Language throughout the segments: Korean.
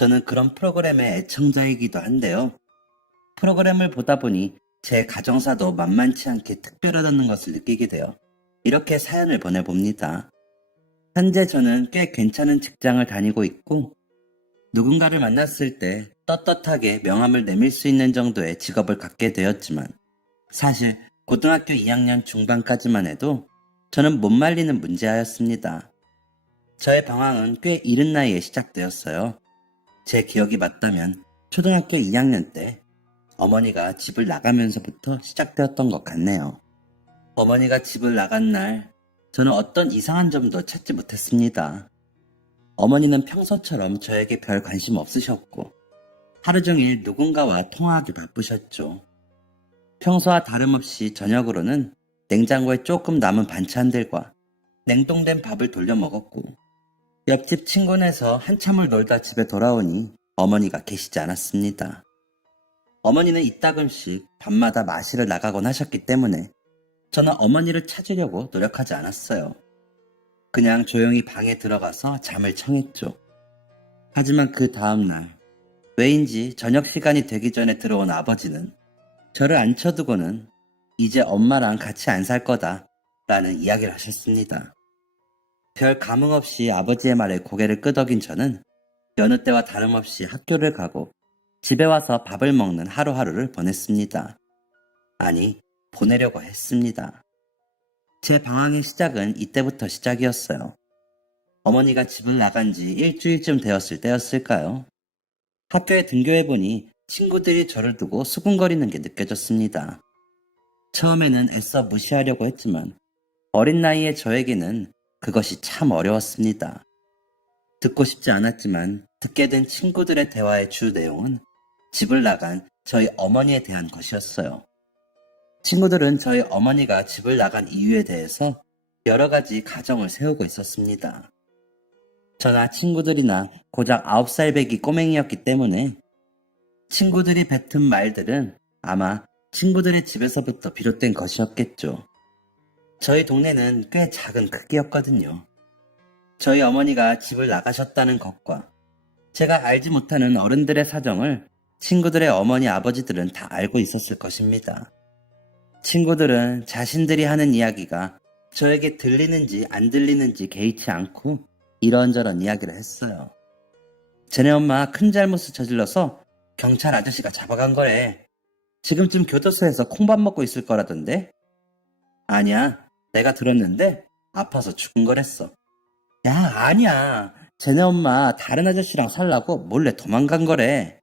저는 그런 프로그램의 애청자이기도 한데요. 프로그램을 보다 보니 제 가정사도 만만치 않게 특별하다는 것을 느끼게 돼요. 이렇게 사연을 보내봅니다. 현재 저는 꽤 괜찮은 직장을 다니고 있고 누군가를 만났을 때 떳떳하게 명함을 내밀 수 있는 정도의 직업을 갖게 되었지만 사실 고등학교 2학년 중반까지만 해도 저는 못 말리는 문제아였습니다. 저의 방황은 꽤 이른 나이에 시작되었어요. 제 기억이 맞다면 초등학교 2학년 때 어머니가 집을 나가면서부터 시작되었던 것 같네요. 어머니가 집을 나간 날 저는 어떤 이상한 점도 찾지 못했습니다. 어머니는 평소처럼 저에게 별 관심 없으셨고 하루 종일 누군가와 통화하기 바쁘셨죠. 평소와 다름없이 저녁으로는 냉장고에 조금 남은 반찬들과 냉동된 밥을 돌려 먹었고 옆집 친구네에서 한참을 놀다 집에 돌아오니 어머니가 계시지 않았습니다. 어머니는 이따금씩 밤마다 마시러 나가곤 하셨기 때문에 저는 어머니를 찾으려고 노력하지 않았어요. 그냥 조용히 방에 들어가서 잠을 청했죠. 하지만 그 다음날 왜인지 저녁 시간이 되기 전에 들어온 아버지는 저를 앉혀두고는 이제 엄마랑 같이 안 살 거다 라는 이야기를 하셨습니다. 별 감흥 없이 아버지의 말에 고개를 끄덕인 저는 여느 때와 다름없이 학교를 가고 집에 와서 밥을 먹는 하루하루를 보냈습니다. 아니, 보내려고 했습니다. 제 방황의 시작은 이때부터 시작이었어요. 어머니가 집을 나간 지 일주일쯤 되었을 때였을까요? 학교에 등교해보니 친구들이 저를 두고 수군거리는 게 느껴졌습니다. 처음에는 애써 무시하려고 했지만 어린 나이에 저에게는 그것이 참 어려웠습니다. 듣고 싶지 않았지만 듣게 된 친구들의 대화의 주 내용은 집을 나간 저희 어머니에 대한 것이었어요. 친구들은 저희 어머니가 집을 나간 이유에 대해서 여러 가지 가정을 세우고 있었습니다. 저나 친구들이나 고작 9살 배기 꼬맹이였기 때문에 친구들이 뱉은 말들은 아마 친구들의 집에서부터 비롯된 것이었겠죠. 저희 동네는 꽤 작은 크기였거든요. 저희 어머니가 집을 나가셨다는 것과 제가 알지 못하는 어른들의 사정을 친구들의 어머니 아버지들은 다 알고 있었을 것입니다. 친구들은 자신들이 하는 이야기가 저에게 들리는지 안 들리는지 개의치 않고 이런저런 이야기를 했어요. 쟤네 엄마 큰 잘못을 저질러서 경찰 아저씨가 잡아간 거래. 지금쯤 교도소에서 콩밥 먹고 있을 거라던데? 아니야, 내가 들었는데 아파서 죽은 거랬어. 야, 아니야. 쟤네 엄마 다른 아저씨랑 살라고 몰래 도망간 거래.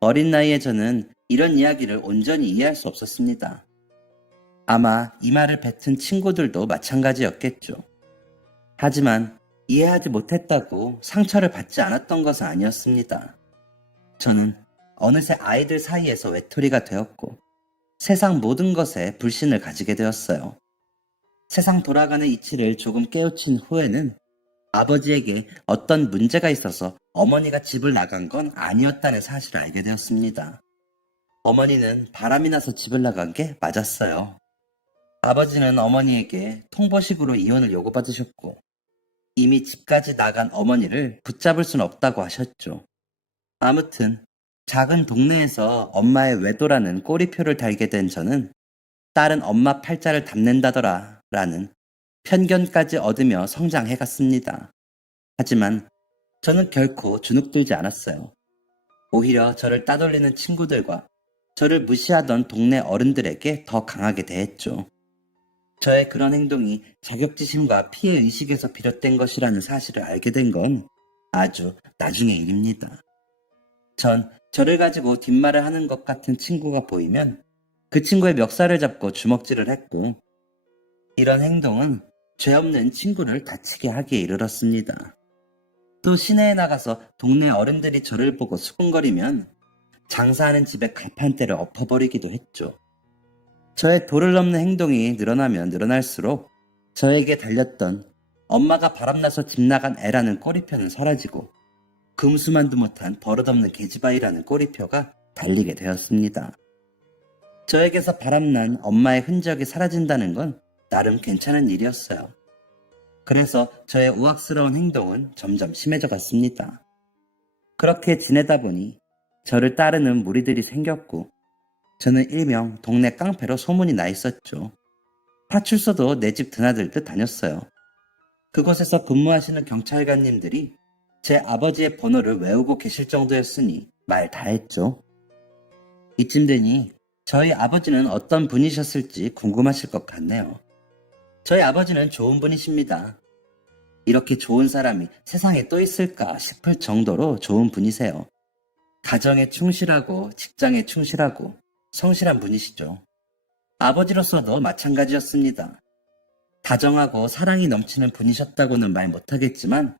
어린 나이에 저는 이런 이야기를 온전히 이해할 수 없었습니다. 아마 이 말을 뱉은 친구들도 마찬가지였겠죠. 하지만 이해하지 못했다고 상처를 받지 않았던 것은 아니었습니다. 저는 어느새 아이들 사이에서 외톨이가 되었고 세상 모든 것에 불신을 가지게 되었어요. 세상 돌아가는 이치를 조금 깨우친 후에는 아버지에게 어떤 문제가 있어서 어머니가 집을 나간 건 아니었다는 사실을 알게 되었습니다. 어머니는 바람이 나서 집을 나간 게 맞았어요. 아버지는 어머니에게 통보식으로 이혼을 요구받으셨고 이미 집까지 나간 어머니를 붙잡을 순 없다고 하셨죠. 아무튼 작은 동네에서 엄마의 외도라는 꼬리표를 달게 된 저는 딸은 엄마 팔자를 담는다더라 라는 편견까지 얻으며 성장해갔습니다. 하지만 저는 결코 주눅들지 않았어요. 오히려 저를 따돌리는 친구들과 저를 무시하던 동네 어른들에게 더 강하게 대했죠. 저의 그런 행동이 자격지심과 피해의식에서 비롯된 것이라는 사실을 알게 된 건 아주 나중의 일입니다. 전 저를 가지고 뒷말을 하는 것 같은 친구가 보이면 그 친구의 멱살을 잡고 주먹질을 했고 이런 행동은 죄 없는 친구를 다치게 하기에 이르렀습니다. 또 시내에 나가서 동네 어른들이 저를 보고 수군거리면 장사하는 집에 가판대를 엎어버리기도 했죠. 저의 도를 넘는 행동이 늘어나면 늘어날수록 저에게 달렸던 엄마가 바람나서 집 나간 애라는 꼬리표는 사라지고 금수만도 못한 버릇없는 계집아이라는 꼬리표가 달리게 되었습니다. 저에게서 바람난 엄마의 흔적이 사라진다는 건 나름 괜찮은 일이었어요. 그래서 저의 우악스러운 행동은 점점 심해져 갔습니다. 그렇게 지내다 보니 저를 따르는 무리들이 생겼고 저는 일명 동네 깡패로 소문이 나 있었죠. 파출소도 내 집 드나들듯 다녔어요. 그곳에서 근무하시는 경찰관님들이 제 아버지의 번호를 외우고 계실 정도였으니 말 다 했죠. 이쯤 되니 저희 아버지는 어떤 분이셨을지 궁금하실 것 같네요. 저희 아버지는 좋은 분이십니다. 이렇게 좋은 사람이 세상에 또 있을까 싶을 정도로 좋은 분이세요. 가정에 충실하고 직장에 충실하고 성실한 분이시죠. 아버지로서도 마찬가지였습니다. 다정하고 사랑이 넘치는 분이셨다고는 말 못하겠지만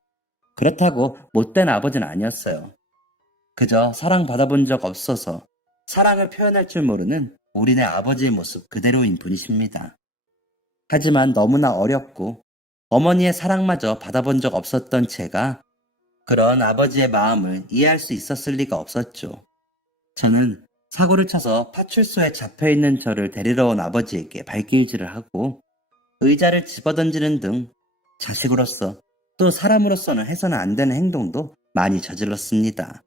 그렇다고 못된 아버지는 아니었어요. 그저 사랑받아본 적 없어서 사랑을 표현할 줄 모르는 우리네 아버지의 모습 그대로인 분이십니다. 하지만 너무나 어렸고 어머니의 사랑마저 받아본 적 없었던 제가 그런 아버지의 마음을 이해할 수 있었을 리가 없었죠. 저는 사고를 쳐서 파출소에 잡혀있는 저를 데리러 온 아버지에게 발길질을 하고 의자를 집어던지는 등 자식으로서 또 사람으로서는 해서는 안 되는 행동도 많이 저질렀습니다.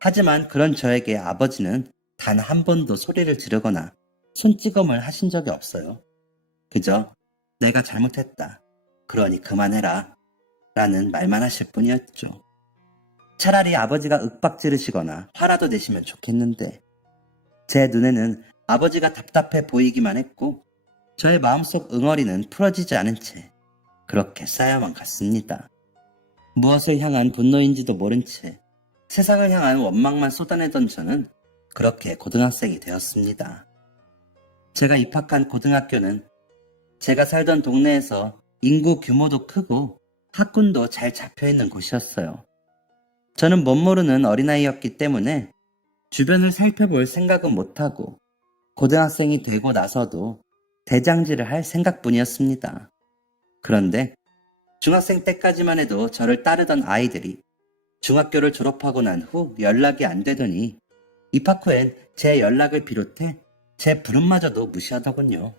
하지만 그런 저에게 아버지는 단 한 번도 소리를 지르거나 손찌검을 하신 적이 없어요. 그저 내가 잘못했다. 그러니 그만해라. 라는 말만 하실 뿐이었죠. 차라리 아버지가 윽박 지르시거나 화라도 내시면 좋겠는데 제 눈에는 아버지가 답답해 보이기만 했고 저의 마음속 응어리는 풀어지지 않은 채 그렇게 쌓여만 갔습니다. 무엇을 향한 분노인지도 모른 채 세상을 향한 원망만 쏟아내던 저는 그렇게 고등학생이 되었습니다. 제가 입학한 고등학교는 제가 살던 동네에서 인구 규모도 크고 학군도 잘 잡혀있는 곳이었어요. 저는 멋모르는 어린아이였기 때문에 주변을 살펴볼 생각은 못하고 고등학생이 되고 나서도 대장질을 할 생각뿐이었습니다. 그런데 중학생 때까지만 해도 저를 따르던 아이들이 중학교를 졸업하고 난 후 연락이 안 되더니 입학 후엔 제 연락을 비롯해 제 부름마저도 무시하더군요.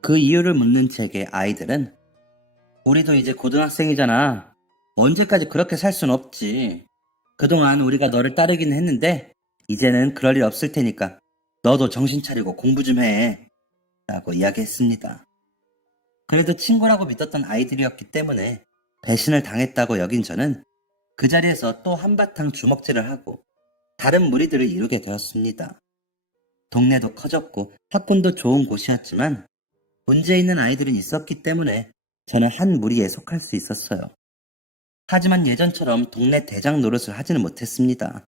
그 이유를 묻는 제게 아이들은 우리도 이제 고등학생이잖아. 언제까지 그렇게 살 순 없지. 그동안 우리가 너를 따르긴 했는데 이제는 그럴 일 없을 테니까 너도 정신 차리고 공부 좀 해. 라고 이야기했습니다. 그래도 친구라고 믿었던 아이들이었기 때문에 배신을 당했다고 여긴 저는 그 자리에서 또 한바탕 주먹질을 하고 다른 무리들을 이루게 되었습니다. 동네도 커졌고 학군도 좋은 곳이었지만 문제 있는 아이들은 있었기 때문에 저는 한 무리에 속할 수 있었어요. 하지만 예전처럼 동네 대장 노릇을 하지는 못했습니다.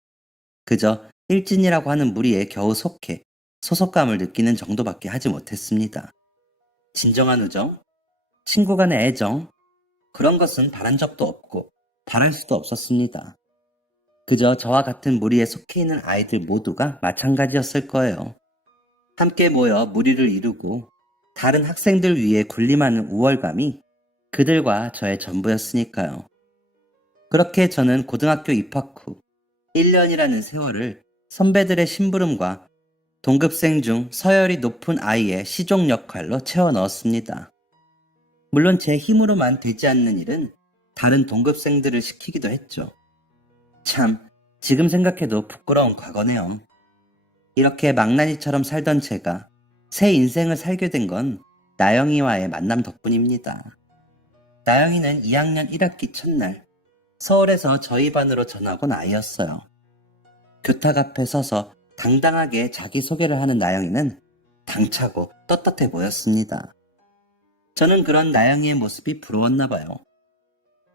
그저 일진이라고 하는 무리에 겨우 속해 소속감을 느끼는 정도밖에 하지 못했습니다. 진정한 우정, 친구 간의 애정, 그런 것은 바란 적도 없고 바랄 수도 없었습니다. 그저 저와 같은 무리에 속해 있는 아이들 모두가 마찬가지였을 거예요. 함께 모여 무리를 이루고 다른 학생들 위해 군림하는 우월감이 그들과 저의 전부였으니까요. 그렇게 저는 고등학교 입학 후 1년이라는 세월을 선배들의 심부름과 동급생 중 서열이 높은 아이의 시종 역할로 채워 넣었습니다. 물론 제 힘으로만 되지 않는 일은 다른 동급생들을 시키기도 했죠. 참, 지금 생각해도 부끄러운 과거네요. 이렇게 망나니처럼 살던 제가 새 인생을 살게 된 건 나영이와의 만남 덕분입니다. 나영이는 2학년 1학기 첫날 서울에서 저희 반으로 전학 온 아이였어요. 교탁 앞에 서서 당당하게 자기소개를 하는 나영이는 당차고 떳떳해 보였습니다. 저는 그런 나영이의 모습이 부러웠나 봐요.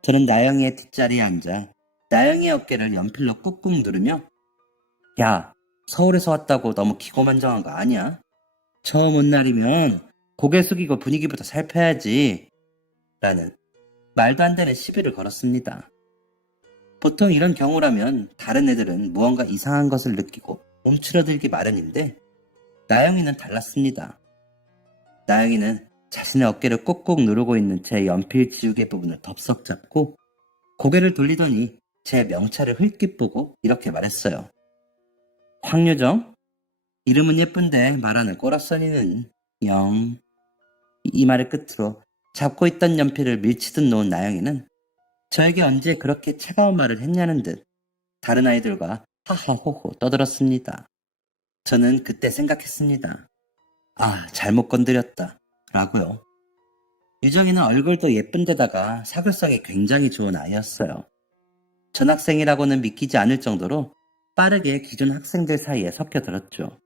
저는 나영이의 뒷자리에 앉아 나영이의 어깨를 연필로 꾹꾹 누르며 야, 서울에서 왔다고 너무 기고만장한 거 아니야? 처음 온 날이면 고개 숙이고 분위기부터 살펴야지 라는 말도 안 되는 시비를 걸었습니다. 보통 이런 경우라면 다른 애들은 무언가 이상한 것을 느끼고 움츠러들기 마련인데 나영이는 달랐습니다. 나영이는 자신의 어깨를 꾹꾹 누르고 있는 제 연필 지우개 부분을 덥석 잡고 고개를 돌리더니 제 명찰을 흘낏 보고 이렇게 말했어요. 황유정? 이름은 예쁜데 말하는 꼬라서니는 영. 이 말을 끝으로 잡고 있던 연필을 밀치듯 놓은 나영이는 저에게 언제 그렇게 차가운 말을 했냐는 듯 다른 아이들과 하하호호 떠들었습니다. 저는 그때 생각했습니다. 아, 잘못 건드렸다. 라고요. 유정이는 얼굴도 예쁜데다가 사교성이 굉장히 좋은 아이였어요. 전학생이라고는 믿기지 않을 정도로 빠르게 기존 학생들 사이에 섞여들었죠.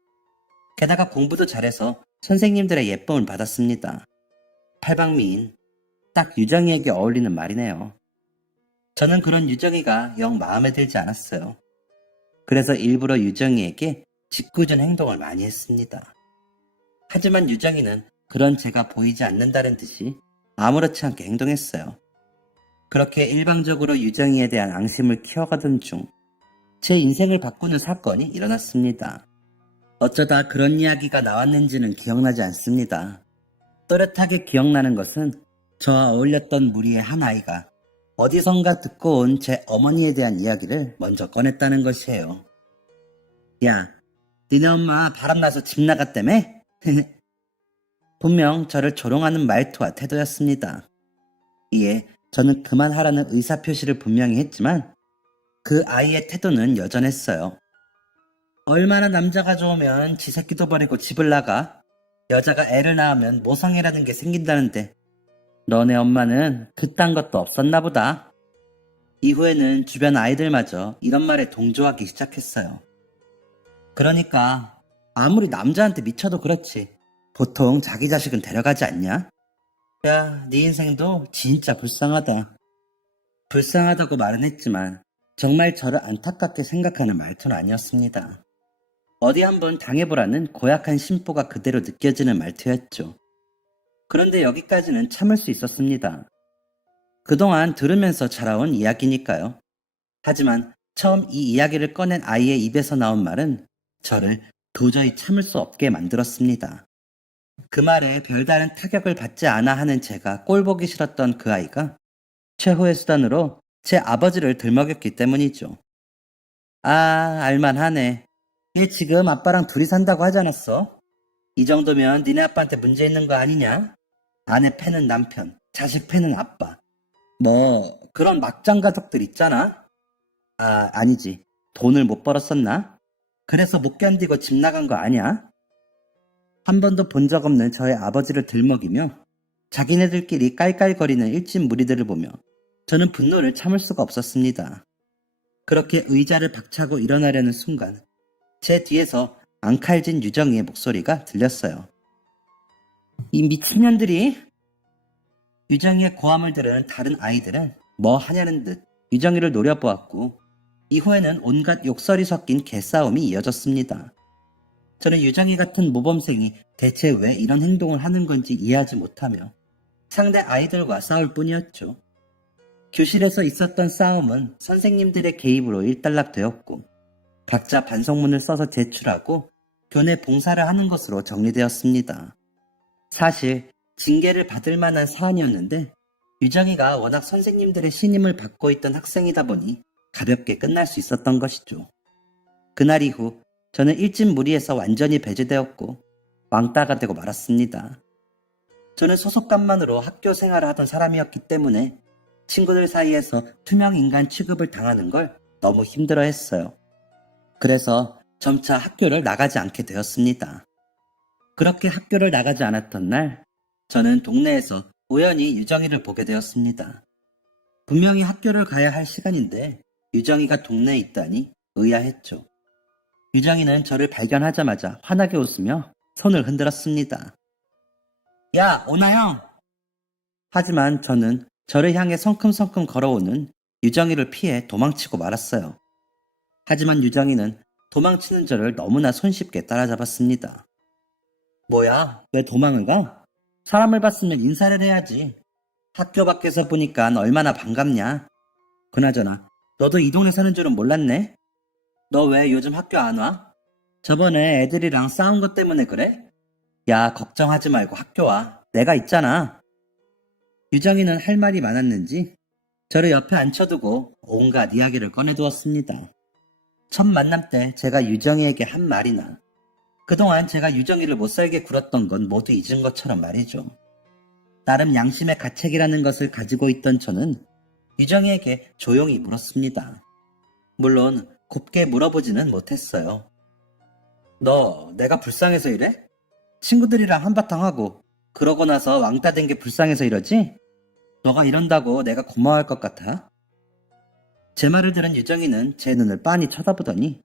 게다가 공부도 잘해서 선생님들의 예쁨을 받았습니다. 팔방미인, 딱 유정이에게 어울리는 말이네요. 저는 그런 유정이가 영 마음에 들지 않았어요. 그래서 일부러 유정이에게 짓궂은 행동을 많이 했습니다. 하지만 유정이는 그런 제가 보이지 않는다는 듯이 아무렇지 않게 행동했어요. 그렇게 일방적으로 유정이에 대한 앙심을 키워가던 중 제 인생을 바꾸는 사건이 일어났습니다. 어쩌다 그런 이야기가 나왔는지는 기억나지 않습니다. 또렷하게 기억나는 것은 저와 어울렸던 무리의 한 아이가 어디선가 듣고 온 제 어머니에 대한 이야기를 먼저 꺼냈다는 것이에요. 야, 니네 엄마 바람나서 집 나갔다며? 분명 저를 조롱하는 말투와 태도였습니다. 이에 저는 그만하라는 의사표시를 분명히 했지만 그 아이의 태도는 여전했어요. 얼마나 남자가 좋으면 지 새끼도 버리고 집을 나가? 여자가 애를 낳으면 모성애라는 게 생긴다는데 너네 엄마는 그딴 것도 없었나 보다. 이후에는 주변 아이들마저 이런 말에 동조하기 시작했어요. 그러니까 아무리 남자한테 미쳐도 그렇지 보통 자기 자식은 데려가지 않냐? 야, 네 인생도 진짜 불쌍하다. 불쌍하다고 말은 했지만 정말 저를 안타깝게 생각하는 말투는 아니었습니다. 어디 한번 당해보라는 고약한 심보가 그대로 느껴지는 말투였죠. 그런데 여기까지는 참을 수 있었습니다. 그동안 들으면서 자라온 이야기니까요. 하지만 처음 이 이야기를 꺼낸 아이의 입에서 나온 말은 저를 도저히 참을 수 없게 만들었습니다. 그 말에 별다른 타격을 받지 않아 하는 제가 꼴보기 싫었던 그 아이가 최후의 수단으로 제 아버지를 들먹였기 때문이죠. 아, 알만하네. 얘 지금 아빠랑 둘이 산다고 하지 않았어? 이 정도면 니네 아빠한테 문제 있는 거 아니냐? 아내 패는 남편, 자식 패는 아빠. 뭐 그런 막장 가족들 있잖아? 아, 아니지. 돈을 못 벌었었나? 그래서 못 견디고 집 나간 거 아니야? 한 번도 본 적 없는 저의 아버지를 들먹이며 자기네들끼리 깔깔거리는 일진 무리들을 보며 저는 분노를 참을 수가 없었습니다. 그렇게 의자를 박차고 일어나려는 순간 제 뒤에서 앙칼진 유정이의 목소리가 들렸어요. 이 미친년들이! 유정이의 고함을 들은 다른 아이들은 뭐 하냐는 듯 유정이를 노려보았고 이후에는 온갖 욕설이 섞인 개싸움이 이어졌습니다. 저는 유정이 같은 모범생이 대체 왜 이런 행동을 하는 건지 이해하지 못하며 상대 아이들과 싸울 뿐이었죠. 교실에서 있었던 싸움은 선생님들의 개입으로 일단락되었고 각자 반성문을 써서 제출하고 교내 봉사를 하는 것으로 정리되었습니다. 사실 징계를 받을 만한 사안이었는데 유정이가 워낙 선생님들의 신임을 받고 있던 학생이다 보니 가볍게 끝날 수 있었던 것이죠. 그날 이후 저는 일진 무리에서 완전히 배제되었고 왕따가 되고 말았습니다. 저는 소속감만으로 학교 생활을 하던 사람이었기 때문에 친구들 사이에서 투명 인간 취급을 당하는 걸 너무 힘들어했어요. 그래서 점차 학교를 나가지 않게 되었습니다. 그렇게 학교를 나가지 않았던 날 저는 동네에서 우연히 유정이를 보게 되었습니다. 분명히 학교를 가야 할 시간인데 유정이가 동네에 있다니 의아했죠. 유정이는 저를 발견하자마자 환하게 웃으며 손을 흔들었습니다. 야, 오나영! 하지만 저는 저를 향해 성큼성큼 걸어오는 유정이를 피해 도망치고 말았어요. 하지만 유정이는 도망치는 저를 너무나 손쉽게 따라잡았습니다. 뭐야, 왜 도망을 가? 사람을 봤으면 인사를 해야지. 학교 밖에서 보니까 얼마나 반갑냐. 그나저나 너도 이 동네 사는 줄은 몰랐네. 너 왜 요즘 학교 안 와? 저번에 애들이랑 싸운 것 때문에 그래? 야, 걱정하지 말고 학교 와. 내가 있잖아. 유정이는 할 말이 많았는지 저를 옆에 앉혀두고 온갖 이야기를 꺼내두었습니다. 첫 만남 때 제가 유정이에게 한 말이나 그동안 제가 유정이를 못살게 굴었던 건 모두 잊은 것처럼 말이죠. 나름 양심의 가책이라는 것을 가지고 있던 저는 유정이에게 조용히 물었습니다. 물론 곱게 물어보지는 못했어요. 너 내가 불쌍해서 이래? 친구들이랑 한바탕 하고 그러고 나서 왕따 된 게 불쌍해서 이러지? 너가 이런다고 내가 고마워할 것 같아? 제 말을 들은 유정이는 제 눈을 빤히 쳐다보더니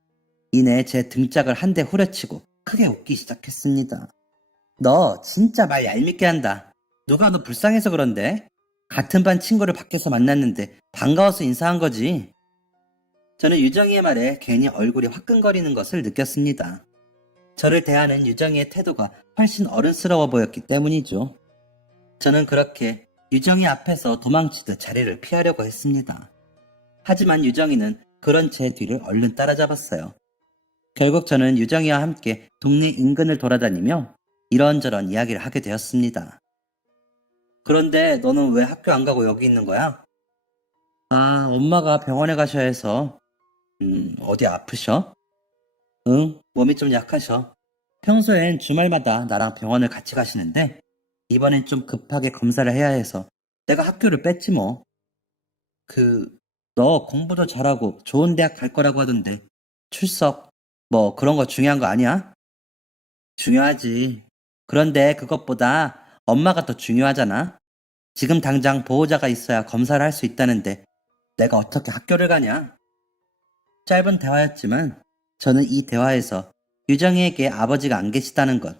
이내 제 등짝을 한 대 후려치고 크게 웃기 시작했습니다. 너 진짜 말 얄밉게 한다. 누가 너 불쌍해서 그런데? 같은 반 친구를 밖에서 만났는데 반가워서 인사한 거지. 저는 유정이의 말에 괜히 얼굴이 화끈거리는 것을 느꼈습니다. 저를 대하는 유정이의 태도가 훨씬 어른스러워 보였기 때문이죠. 저는 그렇게 유정이 앞에서 도망치듯 자리를 피하려고 했습니다. 하지만 유정이는 그런 제 뒤를 얼른 따라잡았어요. 결국 저는 유정이와 함께 동네 인근을 돌아다니며 이런저런 이야기를 하게 되었습니다. 그런데 너는 왜 학교 안 가고 여기 있는 거야? 아, 엄마가 병원에 가셔야 해서. 어디 아프셔? 응, 몸이 좀 약하셔. 평소엔 주말마다 나랑 병원을 같이 가시는데 이번엔 좀 급하게 검사를 해야 해서 내가 학교를 뺐지 뭐. 그, 너 공부도 잘하고 좋은 대학 갈 거라고 하던데 출석 뭐 그런 거 중요한 거 아니야? 중요하지. 그런데 그것보다 엄마가 더 중요하잖아. 지금 당장 보호자가 있어야 검사를 할 수 있다는데 내가 어떻게 학교를 가냐? 짧은 대화였지만 저는 이 대화에서 유정이에게 아버지가 안 계시다는 것,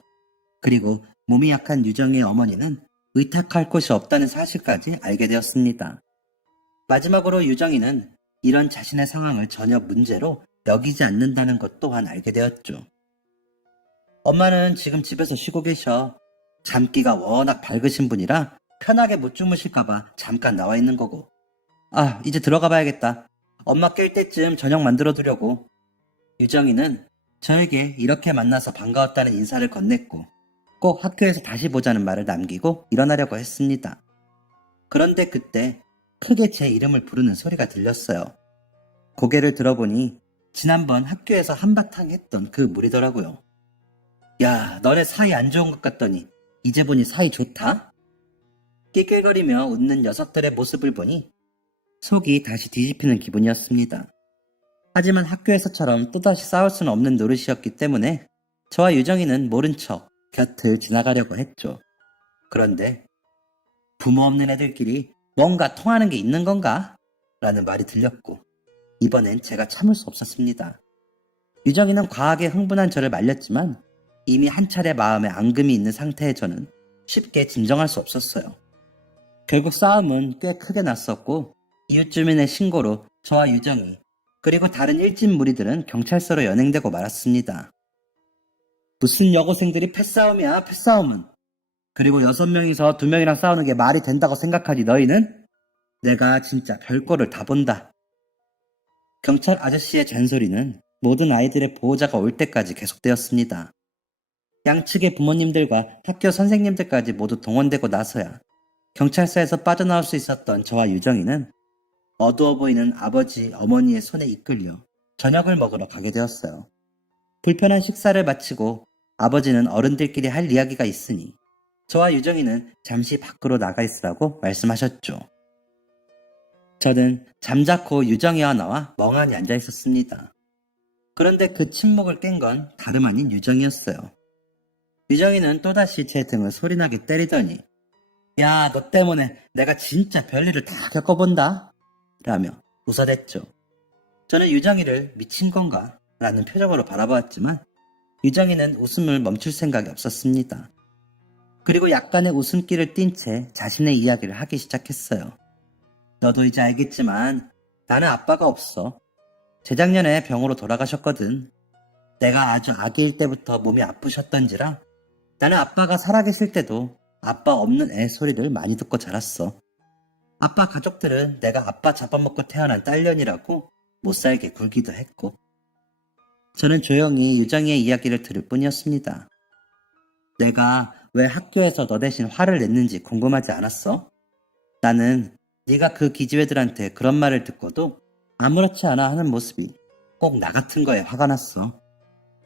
그리고 몸이 약한 유정이의 어머니는 의탁할 곳이 없다는 사실까지 알게 되었습니다. 마지막으로 유정이는 이런 자신의 상황을 전혀 문제로 여기지 않는다는 것 또한 알게 되었죠. 엄마는 지금 집에서 쉬고 계셔. 잠기가 워낙 밝으신 분이라 편하게 못 주무실까봐 잠깐 나와 있는 거고. 아, 이제 들어가 봐야겠다. 엄마 깰 때쯤 저녁 만들어 두려고. 유정이는 저에게 이렇게 만나서 반가웠다는 인사를 건넸고 꼭 학교에서 다시 보자는 말을 남기고 일어나려고 했습니다. 그런데 그때 크게 제 이름을 부르는 소리가 들렸어요. 고개를 들어보니 지난번 학교에서 한바탕 했던 그 무리더라고요. 야, 너네 사이 안 좋은 것 같더니 이제 보니 사이 좋다? 낄낄거리며 웃는 녀석들의 모습을 보니 속이 다시 뒤집히는 기분이었습니다. 하지만 학교에서처럼 또다시 싸울 수는 없는 노릇이었기 때문에 저와 유정이는 모른 척 곁을 지나가려고 했죠. 그런데 부모 없는 애들끼리 뭔가 통하는 게 있는 건가? 라는 말이 들렸고 이번엔 제가 참을 수 없었습니다. 유정이는 과하게 흥분한 저를 말렸지만 이미 한 차례 마음에 앙금이 있는 상태의 저는 쉽게 진정할 수 없었어요. 결국 싸움은 꽤 크게 났었고 이웃 주민의 신고로 저와 유정이 그리고 다른 일진 무리들은 경찰서로 연행되고 말았습니다. 무슨 여고생들이 패싸움이야, 패싸움은. 그리고 6명이서 2명이랑 싸우는 게 말이 된다고 생각하니 너희는? 내가 진짜 별거를 다 본다. 경찰 아저씨의 잔소리는 모든 아이들의 보호자가 올 때까지 계속되었습니다. 양측의 부모님들과 학교 선생님들까지 모두 동원되고 나서야 경찰서에서 빠져나올 수 있었던 저와 유정이는 어두워 보이는 아버지, 어머니의 손에 이끌려 저녁을 먹으러 가게 되었어요. 불편한 식사를 마치고 아버지는 어른들끼리 할 이야기가 있으니 저와 유정이는 잠시 밖으로 나가 있으라고 말씀하셨죠. 저는 잠자코 유정이와 나와 멍하니 앉아 있었습니다. 그런데 그 침묵을 깬 건 다름 아닌 유정이었어요. 유정이는 또다시 제 등을 소리나게 때리더니 야, 너 때문에 내가 진짜 별일을 다 겪어본다 라며 웃어댔죠. 저는 유정이를 미친 건가 라는 표정으로 바라보았지만 유정이는 웃음을 멈출 생각이 없었습니다. 그리고 약간의 웃음기를 띤 채 자신의 이야기를 하기 시작했어요. 너도 이제 알겠지만 나는 아빠가 없어. 재작년에 병으로 돌아가셨거든. 내가 아주 아기일 때부터 몸이 아프셨던지라 나는 아빠가 살아계실 때도 아빠 없는 애 소리를 많이 듣고 자랐어. 아빠 가족들은 내가 아빠 잡아먹고 태어난 딸년이라고 못살게 굴기도 했고. 저는 조용히 유정이의 이야기를 들을 뿐이었습니다. 내가 왜 학교에서 너 대신 화를 냈는지 궁금하지 않았어? 나는 네가 그 기집애들한테 그런 말을 듣고도 아무렇지 않아 하는 모습이 꼭 나 같은 거에 화가 났어.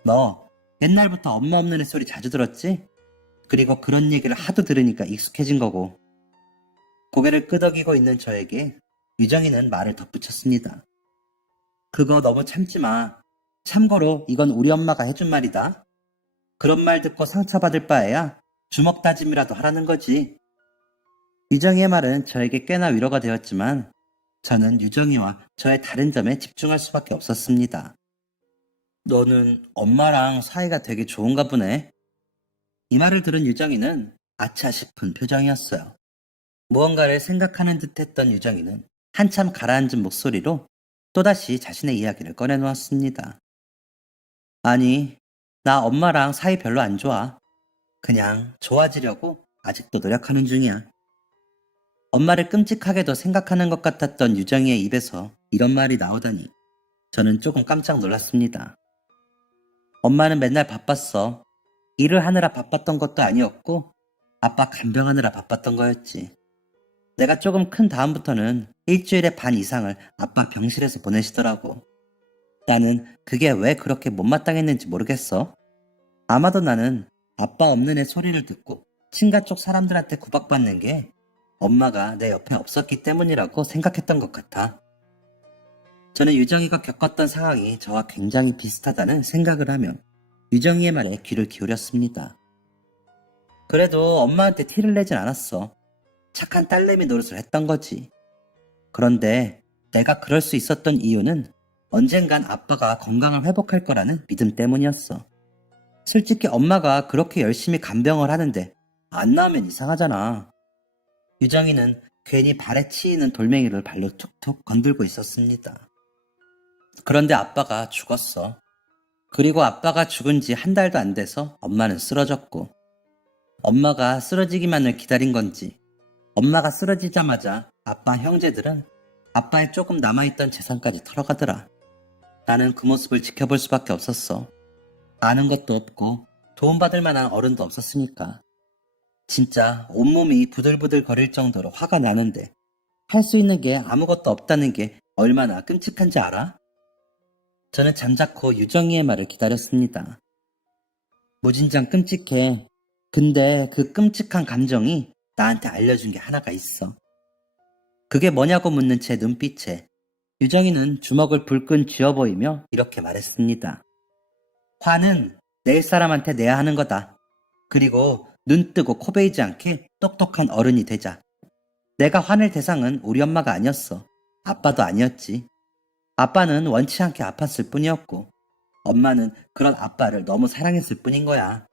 너 옛날부터 엄마 없는 애 소리 자주 들었지? 그리고 그런 얘기를 하도 들으니까 익숙해진 거고. 고개를 끄덕이고 있는 저에게 유정이는 말을 덧붙였습니다. 그거 너무 참지 마. 참고로 이건 우리 엄마가 해준 말이다. 그런 말 듣고 상처받을 바에야 주먹 다짐이라도 하라는 거지. 유정이의 말은 저에게 꽤나 위로가 되었지만 저는 유정이와 저의 다른 점에 집중할 수밖에 없었습니다. 너는 엄마랑 사이가 되게 좋은가 보네. 이 말을 들은 유정이는 아차 싶은 표정이었어요. 무언가를 생각하는 듯 했던 유정이는 한참 가라앉은 목소리로 또다시 자신의 이야기를 꺼내놓았습니다. 아니, 나 엄마랑 사이 별로 안 좋아. 그냥 좋아지려고 아직도 노력하는 중이야. 엄마를 끔찍하게도 생각하는 것 같았던 유정이의 입에서 이런 말이 나오다니 저는 조금 깜짝 놀랐습니다. 엄마는 맨날 바빴어. 일을 하느라 바빴던 것도 아니었고 아빠 간병하느라 바빴던 거였지. 내가 조금 큰 다음부터는 일주일에 반 이상을 아빠 병실에서 보내시더라고. 나는 그게 왜 그렇게 못마땅했는지 모르겠어. 아마도 나는 아빠 없는 애 소리를 듣고 친가 쪽 사람들한테 구박받는 게 엄마가 내 옆에 없었기 때문이라고 생각했던 것 같아. 저는 유정이가 겪었던 상황이 저와 굉장히 비슷하다는 생각을 하며 유정이의 말에 귀를 기울였습니다. 그래도 엄마한테 티를 내진 않았어. 착한 딸내미 노릇을 했던 거지. 그런데 내가 그럴 수 있었던 이유는 언젠간 아빠가 건강을 회복할 거라는 믿음 때문이었어. 솔직히 엄마가 그렇게 열심히 간병을 하는데 안 나오면 이상하잖아. 유정이는 괜히 발에 치이는 돌멩이를 발로 툭툭 건들고 있었습니다. 그런데 아빠가 죽었어. 그리고 아빠가 죽은 지 한 달도 안 돼서 엄마는 쓰러졌고 엄마가 쓰러지기만을 기다린 건지 엄마가 쓰러지자마자 아빠 형제들은 아빠의 조금 남아있던 재산까지 털어가더라. 나는 그 모습을 지켜볼 수밖에 없었어. 아는 것도 없고 도움받을 만한 어른도 없었으니까. 진짜 온몸이 부들부들 거릴 정도로 화가 나는데 할 수 있는 게 아무것도 없다는 게 얼마나 끔찍한지 알아? 저는 잠자코 유정이의 말을 기다렸습니다. 무진장 끔찍해. 근데 그 끔찍한 감정이 나한테 알려준 게 하나가 있어. 그게 뭐냐고 묻는 제 눈빛에 유정이는 주먹을 불끈 쥐어 보이며 이렇게 말했습니다. 화는 내일 사람한테 내야 하는 거다. 그리고 눈 뜨고 코 베이지 않게 똑똑한 어른이 되자. 내가 화낼 대상은 우리 엄마가 아니었어. 아빠도 아니었지. 아빠는 원치 않게 아팠을 뿐이었고 엄마는 그런 아빠를 너무 사랑했을 뿐인 거야.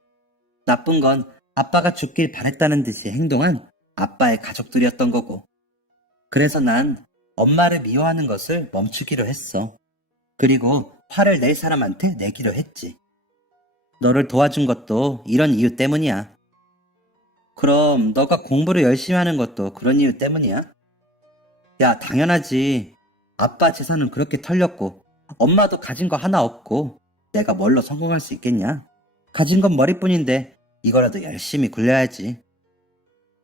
나쁜 건 아빠가 죽길 바랬다는 듯이 행동한 아빠의 가족들이었던 거고. 그래서 난 엄마를 미워하는 것을 멈추기로 했어. 그리고 화를 낼 사람한테 내기로 했지. 너를 도와준 것도 이런 이유 때문이야. 그럼 너가 공부를 열심히 하는 것도 그런 이유 때문이야? 야, 당연하지. 아빠 재산은 그렇게 털렸고 엄마도 가진 거 하나 없고 내가 뭘로 성공할 수 있겠냐? 가진 건 머리뿐인데 이거라도 열심히 굴려야지.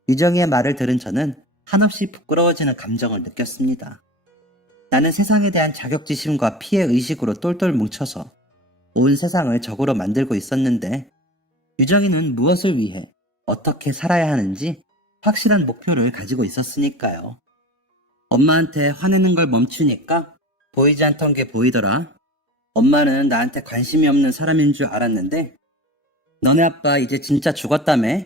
유정이의 말을 들은 저는 한없이 부끄러워지는 감정을 느꼈습니다. 나는 세상에 대한 자격지심과 피해의식으로 똘똘 뭉쳐서 온 세상을 적으로 만들고 있었는데 유정이는 무엇을 위해 어떻게 살아야 하는지 확실한 목표를 가지고 있었으니까요. 엄마한테 화내는 걸 멈추니까 보이지 않던 게 보이더라. 엄마는 나한테 관심이 없는 사람인 줄 알았는데 너네 아빠 이제 진짜 죽었다며?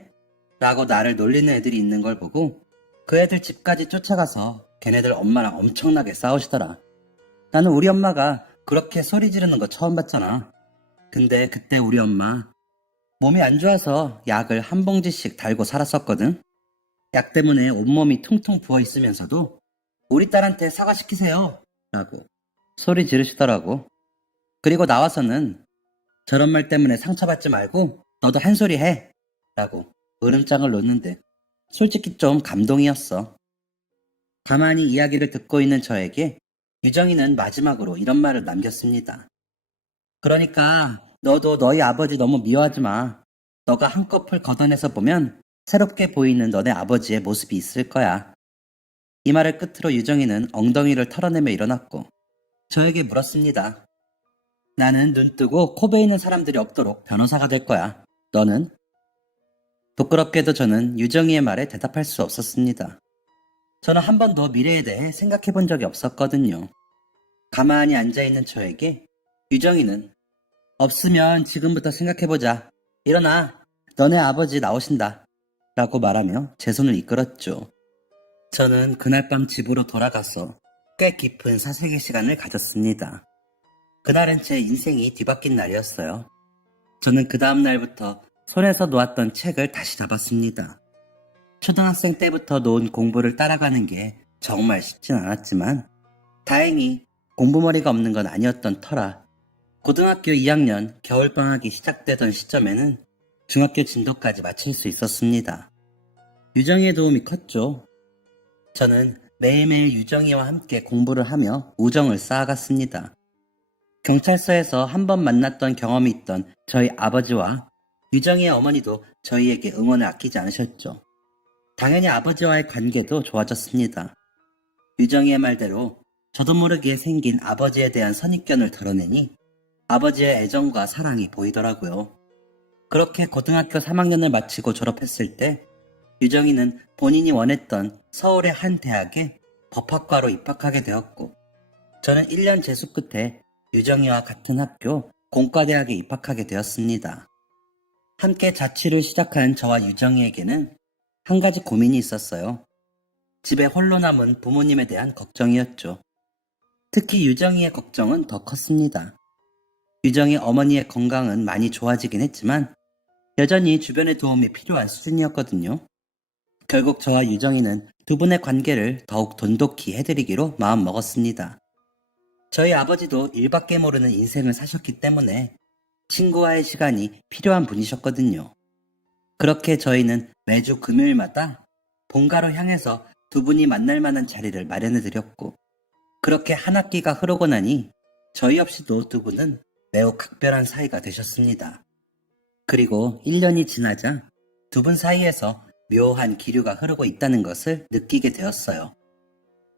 라고 나를 놀리는 애들이 있는 걸 보고 그 애들 집까지 쫓아가서 걔네들 엄마랑 엄청나게 싸우시더라. 나는 우리 엄마가 그렇게 소리 지르는 거 처음 봤잖아. 근데 그때 우리 엄마 몸이 안 좋아서 약을 한 봉지씩 달고 살았었거든. 약 때문에 온몸이 퉁퉁 부어 있으면서도 우리 딸한테 사과시키세요 라고 소리 지르시더라고. 그리고 나와서는 저런 말 때문에 상처받지 말고 너도 한 소리 해 라고 으름장을 놓는데 솔직히 좀 감동이었어. 가만히 이야기를 듣고 있는 저에게 유정이는 마지막으로 이런 말을 남겼습니다. 그러니까 너도 너희 아버지 너무 미워하지 마. 너가 한꺼풀 걷어내서 보면 새롭게 보이는 너네 아버지의 모습이 있을 거야. 이 말을 끝으로 유정이는 엉덩이를 털어내며 일어났고 저에게 물었습니다. 나는 눈 뜨고 코 베이는 사람들이 없도록 변호사가 될 거야. 너는? 부끄럽게도 저는 유정이의 말에 대답할 수 없었습니다. 저는 한 번도 미래에 대해 생각해 본 적이 없었거든요. 가만히 앉아있는 저에게 유정이는 없으면 지금부터 생각해보자. 일어나. 너네 아버지 나오신다. 라고 말하며 제 손을 이끌었죠. 저는 그날 밤 집으로 돌아가서 꽤 깊은 사색의 시간을 가졌습니다. 그날은 제 인생이 뒤바뀐 날이었어요. 저는 그 다음 날부터 손에서 놓았던 책을 다시 잡았습니다. 초등학생 때부터 놓은 공부를 따라가는 게 정말 쉽진 않았지만 다행히 공부머리가 없는 건 아니었던 터라 고등학교 2학년 겨울방학이 시작되던 시점에는 중학교 진도까지 마칠 수 있었습니다. 유정이의 도움이 컸죠. 저는 매일매일 유정이와 함께 공부를 하며 우정을 쌓아갔습니다. 경찰서에서 한 번 만났던 경험이 있던 저희 아버지와 유정이의 어머니도 저희에게 응원을 아끼지 않으셨죠. 당연히 아버지와의 관계도 좋아졌습니다. 유정이의 말대로 저도 모르게 생긴 아버지에 대한 선입견을 덜어내니 아버지의 애정과 사랑이 보이더라고요. 그렇게 고등학교 3학년을 마치고 졸업했을 때 유정이는 본인이 원했던 서울의 한 대학에 법학과로 입학하게 되었고 저는 1년 재수 끝에 유정이와 같은 학교 공과대학에 입학하게 되었습니다. 함께 자취를 시작한 저와 유정이에게는 한 가지 고민이 있었어요. 집에 홀로 남은 부모님에 대한 걱정이었죠. 특히 유정이의 걱정은 더 컸습니다. 유정이 어머니의 건강은 많이 좋아지긴 했지만 여전히 주변의 도움이 필요한 수준이었거든요. 결국 저와 유정이는 두 분의 관계를 더욱 돈독히 해드리기로 마음먹었습니다. 저희 아버지도 일밖에 모르는 인생을 사셨기 때문에 친구와의 시간이 필요한 분이셨거든요. 그렇게 저희는 매주 금요일마다 본가로 향해서 두 분이 만날 만한 자리를 마련해드렸고 그렇게 한 학기가 흐르고 나니 저희 없이도 두 분은 매우 각별한 사이가 되셨습니다. 그리고 1년이 지나자 두 분 사이에서 묘한 기류가 흐르고 있다는 것을 느끼게 되었어요.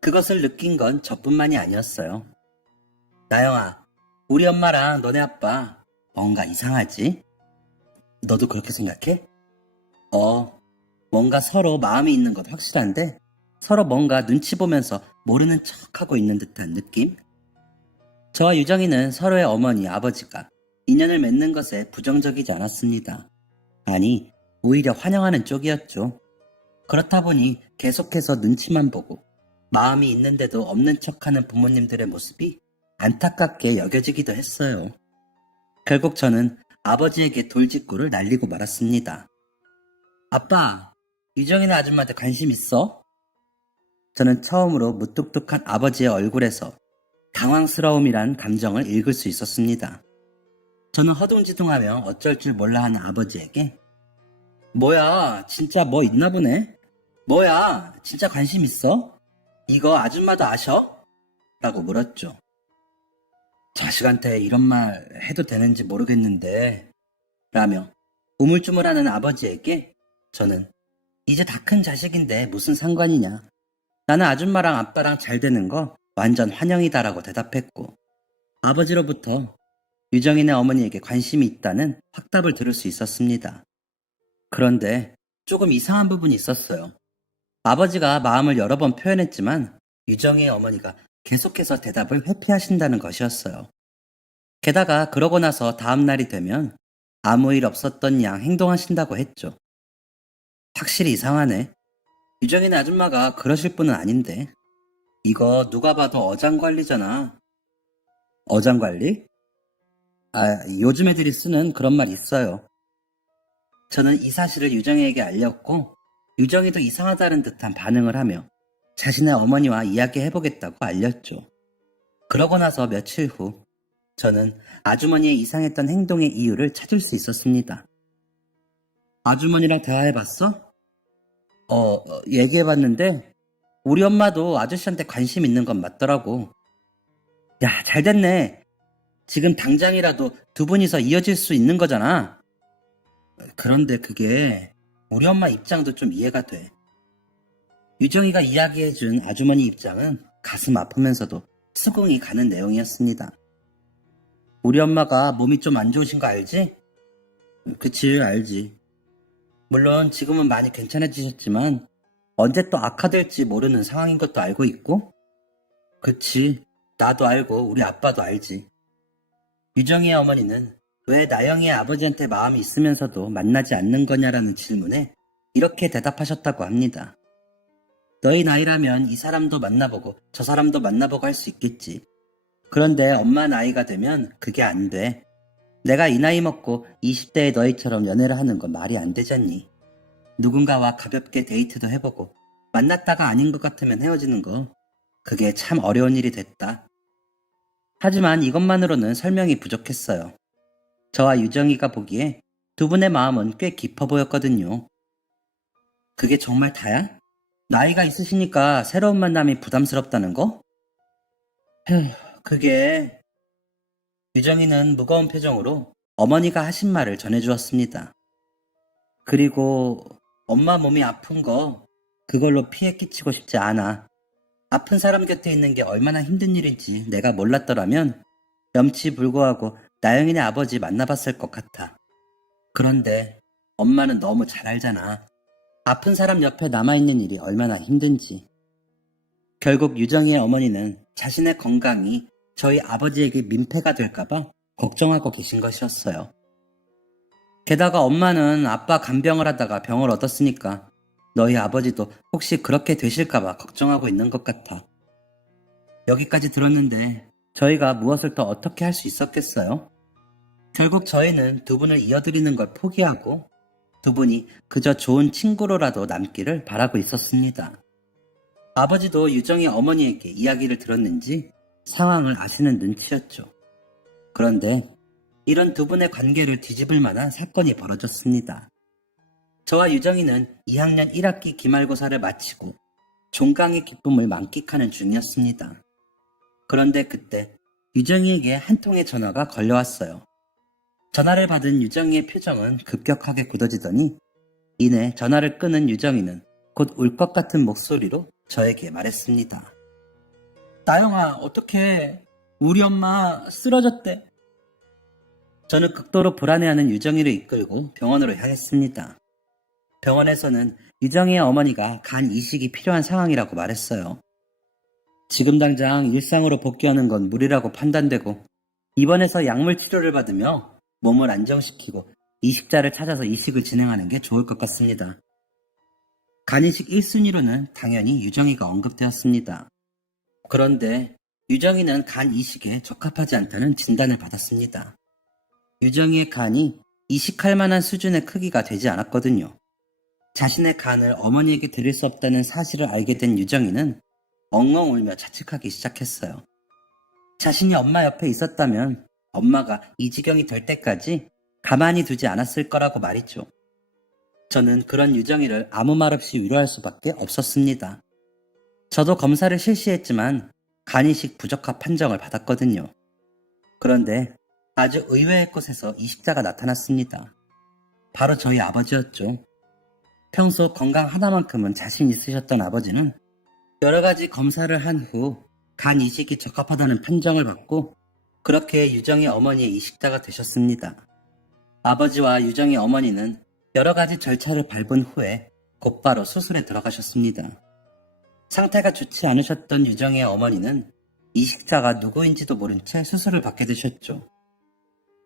그것을 느낀 건 저뿐만이 아니었어요. 나영아, 우리 엄마랑 너네 아빠 뭔가 이상하지? 너도 그렇게 생각해? 뭔가 서로 마음이 있는 것 확실한데 서로 뭔가 눈치 보면서 모르는 척하고 있는 듯한 느낌? 저와 유정이는 서로의 어머니, 아버지가 인연을 맺는 것에 부정적이지 않았습니다. 아니, 오히려 환영하는 쪽이었죠. 그렇다 보니 계속해서 눈치만 보고 마음이 있는데도 없는 척하는 부모님들의 모습이 안타깝게 여겨지기도 했어요. 결국 저는 아버지에게 돌직구를 날리고 말았습니다. 아빠, 유정이네 아줌마한테 관심 있어? 저는 처음으로 무뚝뚝한 아버지의 얼굴에서 당황스러움이란 감정을 읽을 수 있었습니다. 저는 허둥지둥하며 어쩔 줄 몰라 하는 아버지에게 뭐야, 진짜 뭐 있나 보네? 뭐야, 진짜 관심 있어? 이거 아줌마도 아셔? 라고 물었죠. 자식한테 이런 말 해도 되는지 모르겠는데 라며 우물쭈물하는 아버지에게 저는 이제 다 큰 자식인데 무슨 상관이냐. 나는 아줌마랑 아빠랑 잘 되는 거 완전 환영이다라고 대답했고 아버지로부터 유정이네 어머니에게 관심이 있다는 확답을 들을 수 있었습니다. 그런데 조금 이상한 부분이 있었어요. 아버지가 마음을 여러 번 표현했지만 유정이의 어머니가 계속해서 대답을 회피하신다는 것이었어요. 게다가 그러고 나서 다음 날이 되면 아무 일 없었던 양 행동하신다고 했죠. 확실히 이상하네. 유정이네 아줌마가 그러실 분은 아닌데. 이거 누가 봐도 어장관리잖아. 어장관리? 요즘 애들이 쓰는 그런 말 있어요. 저는 이 사실을 유정이에게 알렸고 유정이도 이상하다는 듯한 반응을 하며 자신의 어머니와 이야기해보겠다고 알렸죠. 그러고 나서 며칠 후 저는 아주머니의 이상했던 행동의 이유를 찾을 수 있었습니다. 아주머니랑 대화해봤어? 얘기해봤는데 우리 엄마도 아저씨한테 관심 있는 건 맞더라고. 야, 잘됐네. 지금 당장이라도 두 분이서 이어질 수 있는 거잖아. 그런데 그게 우리 엄마 입장도 좀 이해가 돼. 유정이가 이야기해준 아주머니 입장은 가슴 아프면서도 수긍이 가는 내용이었습니다. 우리 엄마가 몸이 좀 안 좋으신 거 알지? 그치, 알지. 물론 지금은 많이 괜찮아지셨지만 언제 또 악화될지 모르는 상황인 것도 알고 있고 그치, 나도 알고 우리 아빠도 알지. 유정이의 어머니는 왜 나영이의 아버지한테 마음이 있으면서도 만나지 않는 거냐라는 질문에 이렇게 대답하셨다고 합니다. 너희 나이라면 이 사람도 만나보고 저 사람도 만나보고 할 수 있겠지. 그런데 엄마 나이가 되면 그게 안 돼. 내가 이 나이 먹고 20대의 너희처럼 연애를 하는 건 말이 안 되잖니. 누군가와 가볍게 데이트도 해보고 만났다가 아닌 것 같으면 헤어지는 거, 그게 참 어려운 일이 됐다. 하지만 이것만으로는 설명이 부족했어요. 저와 유정이가 보기에 두 분의 마음은 꽤 깊어 보였거든요. 그게 정말 다야? 나이가 있으시니까 새로운 만남이 부담스럽다는 거? 그게... 유정이는 무거운 표정으로 어머니가 하신 말을 전해주었습니다. 그리고 엄마 몸이 아픈 거 그걸로 피해 끼치고 싶지 않아. 아픈 사람 곁에 있는 게 얼마나 힘든 일인지 내가 몰랐더라면 염치불구하고 나영이네 아버지 만나봤을 것 같아. 그런데 엄마는 너무 잘 알잖아. 아픈 사람 옆에 남아있는 일이 얼마나 힘든지. 결국 유정이의 어머니는 자신의 건강이 저희 아버지에게 민폐가 될까봐 걱정하고 계신 것이었어요. 게다가 엄마는 아빠 간병을 하다가 병을 얻었으니까 너희 아버지도 혹시 그렇게 되실까봐 걱정하고 있는 것 같아. 여기까지 들었는데 저희가 무엇을 더 어떻게 할 수 있었겠어요? 결국 저희는 두 분을 이어드리는 걸 포기하고 두 분이 그저 좋은 친구로라도 남기를 바라고 있었습니다. 아버지도 유정이 어머니에게 이야기를 들었는지 상황을 아시는 눈치였죠. 그런데 이런 두 분의 관계를 뒤집을 만한 사건이 벌어졌습니다. 저와 유정이는 2학년 1학기 기말고사를 마치고 종강의 기쁨을 만끽하는 중이었습니다. 그런데 그때 유정이에게 한 통의 전화가 걸려왔어요. 전화를 받은 유정이의 표정은 급격하게 굳어지더니 이내 전화를 끊은 유정이는 곧 울 것 같은 목소리로 저에게 말했습니다. 나영아, 어떡해. 우리 엄마 쓰러졌대. 저는 극도로 불안해하는 유정이를 이끌고 병원으로 향했습니다. 병원에서는 유정이의 어머니가 간 이식이 필요한 상황이라고 말했어요. 지금 당장 일상으로 복귀하는 건 무리라고 판단되고 입원해서 약물 치료를 받으며 몸을 안정시키고 이식자를 찾아서 이식을 진행하는 게 좋을 것 같습니다. 간이식 1순위로는 당연히 유정이가 언급되었습니다. 그런데 유정이는 간 이식에 적합하지 않다는 진단을 받았습니다. 유정이의 간이 이식할 만한 수준의 크기가 되지 않았거든요. 자신의 간을 어머니에게 드릴 수 없다는 사실을 알게 된 유정이는 엉엉 울며 자책하기 시작했어요. 자신이 엄마 옆에 있었다면 엄마가 이 지경이 될 때까지 가만히 두지 않았을 거라고 말이죠. 저는 그런 유정이를 아무 말 없이 위로할 수밖에 없었습니다. 저도 검사를 실시했지만 간이식 부적합 판정을 받았거든요. 그런데 아주 의외의 곳에서 이식자가 나타났습니다. 바로 저희 아버지였죠. 평소 건강 하나만큼은 자신 있으셨던 아버지는 여러 가지 검사를 한 후 간 이식이 적합하다는 판정을 받고 그렇게 유정이 어머니의 이식자가 되셨습니다. 아버지와 유정이 어머니는 여러 가지 절차를 밟은 후에 곧바로 수술에 들어가셨습니다. 상태가 좋지 않으셨던 유정의 어머니는 이식자가 누구인지도 모른 채 수술을 받게 되셨죠.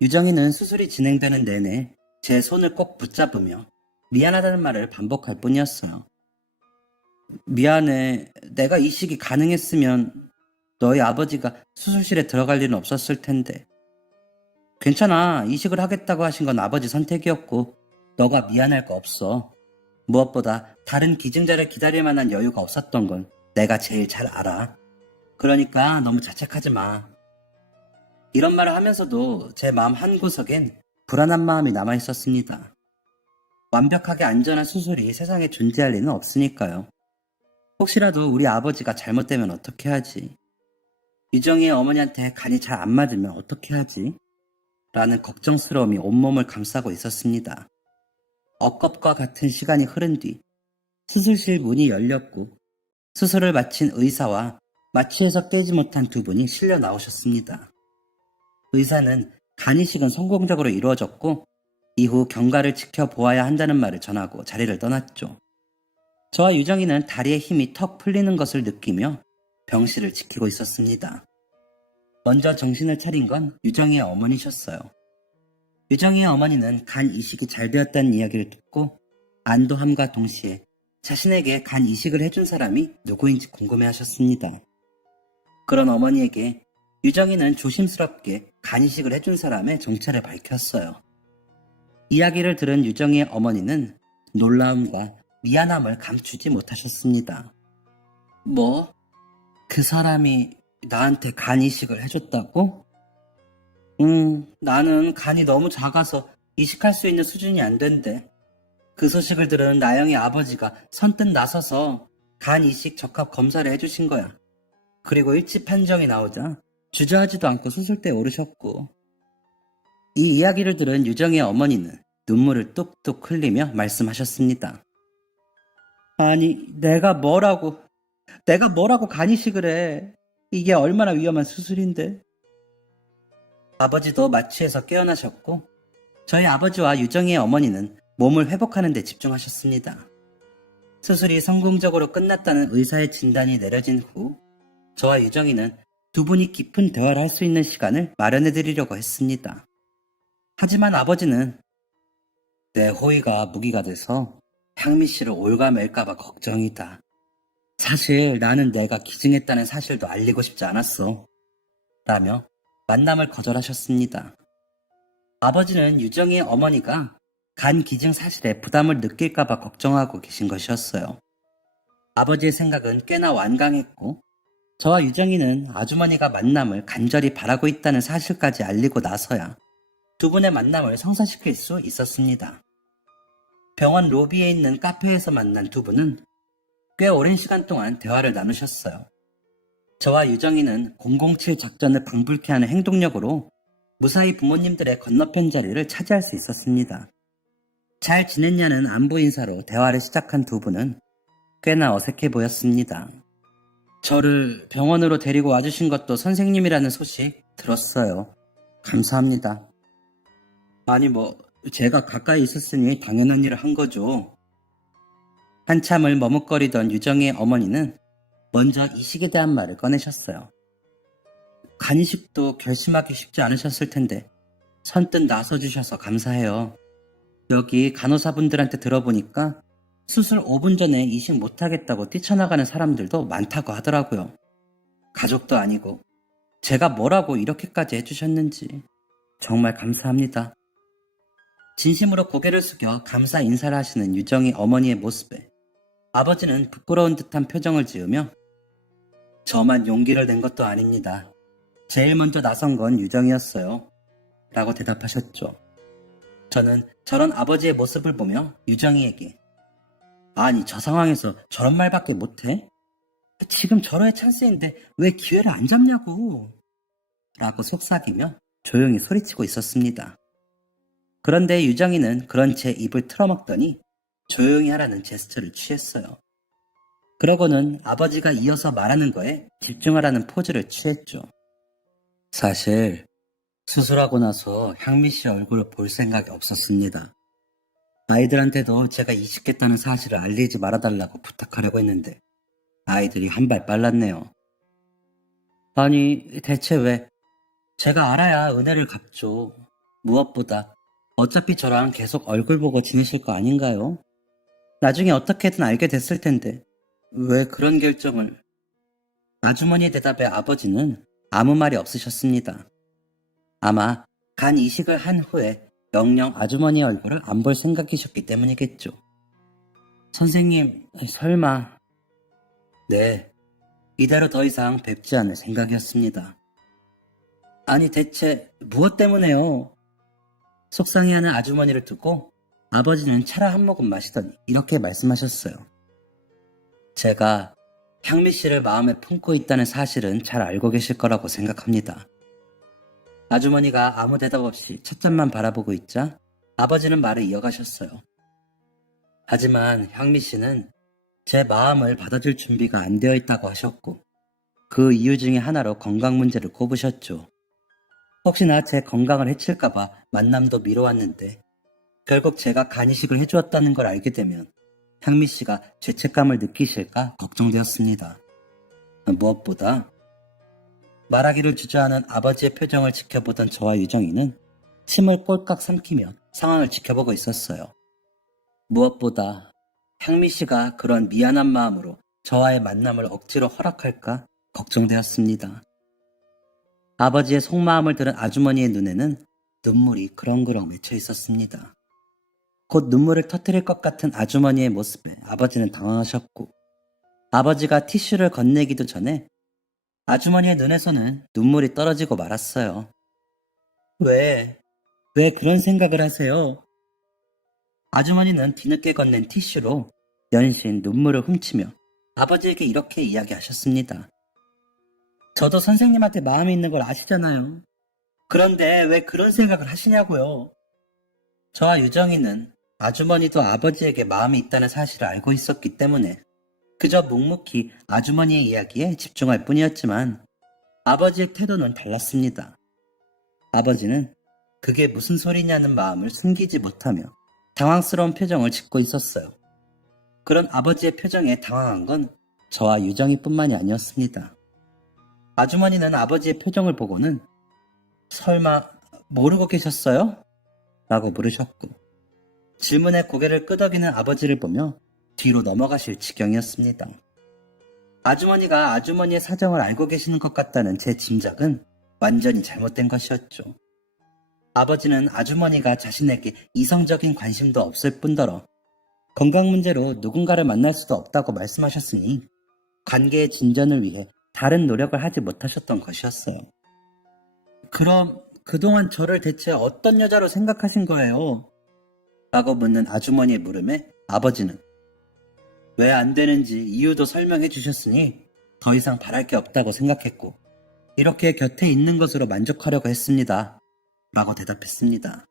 유정이는 수술이 진행되는 내내 제 손을 꼭 붙잡으며 미안하다는 말을 반복할 뿐이었어요. 미안해. 내가 이식이 가능했으면 너희 아버지가 수술실에 들어갈 일은 없었을 텐데. 괜찮아. 이식을 하겠다고 하신 건 아버지 선택이었고 너가 미안할 거 없어. 무엇보다 다른 기증자를 기다릴 만한 여유가 없었던 건 내가 제일 잘 알아. 그러니까 너무 자책하지 마. 이런 말을 하면서도 제 마음 한구석엔 불안한 마음이 남아있었습니다. 완벽하게 안전한 수술이 세상에 존재할 리는 없으니까요. 혹시라도 우리 아버지가 잘못되면 어떻게 하지? 유정이의 어머니한테 간이 잘 안 맞으면 어떻게 하지? 라는 걱정스러움이 온몸을 감싸고 있었습니다. 엇겁과 같은 시간이 흐른 뒤 수술실 문이 열렸고 수술을 마친 의사와 마취해서 깨지 못한 두 분이 실려 나오셨습니다. 의사는 간이식은 성공적으로 이루어졌고 이후 경과를 지켜보아야 한다는 말을 전하고 자리를 떠났죠. 저와 유정이는 다리의 힘이 턱 풀리는 것을 느끼며 병실을 지키고 있었습니다. 먼저 정신을 차린 건 유정이의 어머니셨어요. 유정이의 어머니는 간 이식이 잘 되었다는 이야기를 듣고 안도함과 동시에 자신에게 간 이식을 해준 사람이 누구인지 궁금해하셨습니다. 그런 어머니에게 유정이는 조심스럽게 간 이식을 해준 사람의 정체를 밝혔어요. 이야기를 들은 유정이의 어머니는 놀라움과 미안함을 감추지 못하셨습니다. 뭐? 그 사람이 나한테 간 이식을 해줬다고? 나는 간이 너무 작아서 이식할 수 있는 수준이 안 된대. 그 소식을 들은 나영이 아버지가 선뜻 나서서 간 이식 적합 검사를 해주신 거야. 그리고 일찍 판정이 나오자 주저하지도 않고 수술대에 오르셨고. 이 이야기를 들은 유정의 어머니는 눈물을 뚝뚝 흘리며 말씀하셨습니다. 아니, 내가 뭐라고 간 이식을 해. 이게 얼마나 위험한 수술인데. 아버지도 마취해서 깨어나셨고 저희 아버지와 유정이의 어머니는 몸을 회복하는 데 집중하셨습니다. 수술이 성공적으로 끝났다는 의사의 진단이 내려진 후 저와 유정이는 두 분이 깊은 대화를 할 수 있는 시간을 마련해 드리려고 했습니다. 하지만 아버지는 내 호의가 무기가 돼서 향미 씨를 올가맬까봐 걱정이다. 사실 나는 내가 기증했다는 사실도 알리고 싶지 않았어. 라며 만남을 거절하셨습니다. 아버지는 유정이의 어머니가 간 기증 사실에 부담을 느낄까봐 걱정하고 계신 것이었어요. 아버지의 생각은 꽤나 완강했고 저와 유정이는 아주머니가 만남을 간절히 바라고 있다는 사실까지 알리고 나서야 두 분의 만남을 성사시킬 수 있었습니다. 병원 로비에 있는 카페에서 만난 두 분은 꽤 오랜 시간 동안 대화를 나누셨어요. 저와 유정이는 007 작전을 방불케 하는 행동력으로 무사히 부모님들의 건너편 자리를 차지할 수 있었습니다. 잘 지냈냐는 안부 인사로 대화를 시작한 두 분은 꽤나 어색해 보였습니다. 저를 병원으로 데리고 와주신 것도 선생님이라는 소식 들었어요. 감사합니다. 아니 제가 가까이 있었으니 당연한 일을 한 거죠. 한참을 머뭇거리던 유정의 어머니는 먼저 이식에 대한 말을 꺼내셨어요. 간이식도 결심하기 쉽지 않으셨을 텐데 선뜻 나서주셔서 감사해요. 여기 간호사분들한테 들어보니까 수술 5분 전에 이식 못하겠다고 뛰쳐나가는 사람들도 많다고 하더라고요. 가족도 아니고 제가 뭐라고 이렇게까지 해주셨는지 정말 감사합니다. 진심으로 고개를 숙여 감사 인사를 하시는 유정이 어머니의 모습에 아버지는 부끄러운 듯한 표정을 지으며 저만 용기를 낸 것도 아닙니다. 제일 먼저 나선 건 유정이었어요. 라고 대답하셨죠. 저는 저런 아버지의 모습을 보며 유정이에게 아니 저 상황에서 저런 말밖에 못해? 지금 저러의 찬스인데 왜 기회를 안 잡냐고 라고 속삭이며 조용히 소리치고 있었습니다. 그런데 유정이는 그런 제 입을 틀어막더니 조용히 하라는 제스처를 취했어요. 그러고는 아버지가 이어서 말하는 거에 집중하라는 포즈를 취했죠. 사실 수술하고 나서 향미 씨 얼굴을 볼 생각이 없었습니다. 아이들한테도 제가 이식했다는 사실을 알리지 말아달라고 부탁하려고 했는데 아이들이 한 발 빨랐네요. 아니 대체 왜? 제가 알아야 은혜를 갚죠. 무엇보다 어차피 저랑 계속 얼굴 보고 지내실 거 아닌가요? 나중에 어떻게든 알게 됐을 텐데 왜 그런 결정을? 아주머니의 대답에 아버지는 아무 말이 없으셨습니다. 아마 간 이식을 한 후에 영영 아주머니의 얼굴을 안 볼 생각이셨기 때문이겠죠. 선생님, 설마. 네, 이대로 더 이상 뵙지 않을 생각이었습니다. 아니 대체 무엇 때문에요? 속상해하는 아주머니를 두고 아버지는 차를 한 모금 마시더니 이렇게 말씀하셨어요. 제가 향미 씨를 마음에 품고 있다는 사실은 잘 알고 계실 거라고 생각합니다. 아주머니가 아무 대답 없이 찻잔만 바라보고 있자 아버지는 말을 이어가셨어요. 하지만 향미 씨는 제 마음을 받아줄 준비가 안 되어 있다고 하셨고 그 이유 중에 하나로 건강 문제를 꼽으셨죠. 혹시나 제 건강을 해칠까봐 만남도 미뤄왔는데 결국 제가 간이식을 해주었다는 걸 알게 되면 향미 씨가 죄책감을 느끼실까 걱정되었습니다. 무엇보다 말하기를 주저하는 아버지의 표정을 지켜보던 저와 유정이는 침을 꼴깍 삼키며 상황을 지켜보고 있었어요. 무엇보다 향미 씨가 그런 미안한 마음으로 저와의 만남을 억지로 허락할까 걱정되었습니다. 아버지의 속마음을 들은 아주머니의 눈에는 눈물이 그렁그렁 맺혀 있었습니다. 곧 눈물을 터뜨릴 것 같은 아주머니의 모습에 아버지는 당황하셨고, 아버지가 티슈를 건네기도 전에 아주머니의 눈에서는 눈물이 떨어지고 말았어요. 왜 그런 생각을 하세요? 아주머니는 뒤늦게 건넨 티슈로 연신 눈물을 훔치며 아버지에게 이렇게 이야기하셨습니다. 저도 선생님한테 마음이 있는 걸 아시잖아요. 그런데 왜 그런 생각을 하시냐고요? 저와 유정이는 아주머니도 아버지에게 마음이 있다는 사실을 알고 있었기 때문에 그저 묵묵히 아주머니의 이야기에 집중할 뿐이었지만 아버지의 태도는 달랐습니다. 아버지는 그게 무슨 소리냐는 마음을 숨기지 못하며 당황스러운 표정을 짓고 있었어요. 그런 아버지의 표정에 당황한 건 저와 유정이뿐만이 아니었습니다. 아주머니는 아버지의 표정을 보고는 설마 모르고 계셨어요? 라고 물으셨고, 질문에 고개를 끄덕이는 아버지를 보며 뒤로 넘어가실 지경이었습니다. 아주머니가 아주머니의 사정을 알고 계시는 것 같다는 제 짐작은 완전히 잘못된 것이었죠. 아버지는 아주머니가 자신에게 이성적인 관심도 없을 뿐더러 건강 문제로 누군가를 만날 수도 없다고 말씀하셨으니 관계의 진전을 위해 다른 노력을 하지 못하셨던 것이었어요. 그럼 그동안 저를 대체 어떤 여자로 생각하신 거예요? 라고 묻는 아주머니의 물음에 아버지는 왜 안 되는지 이유도 설명해 주셨으니 더 이상 바랄 게 없다고 생각했고 이렇게 곁에 있는 것으로 만족하려고 했습니다. 라고 대답했습니다.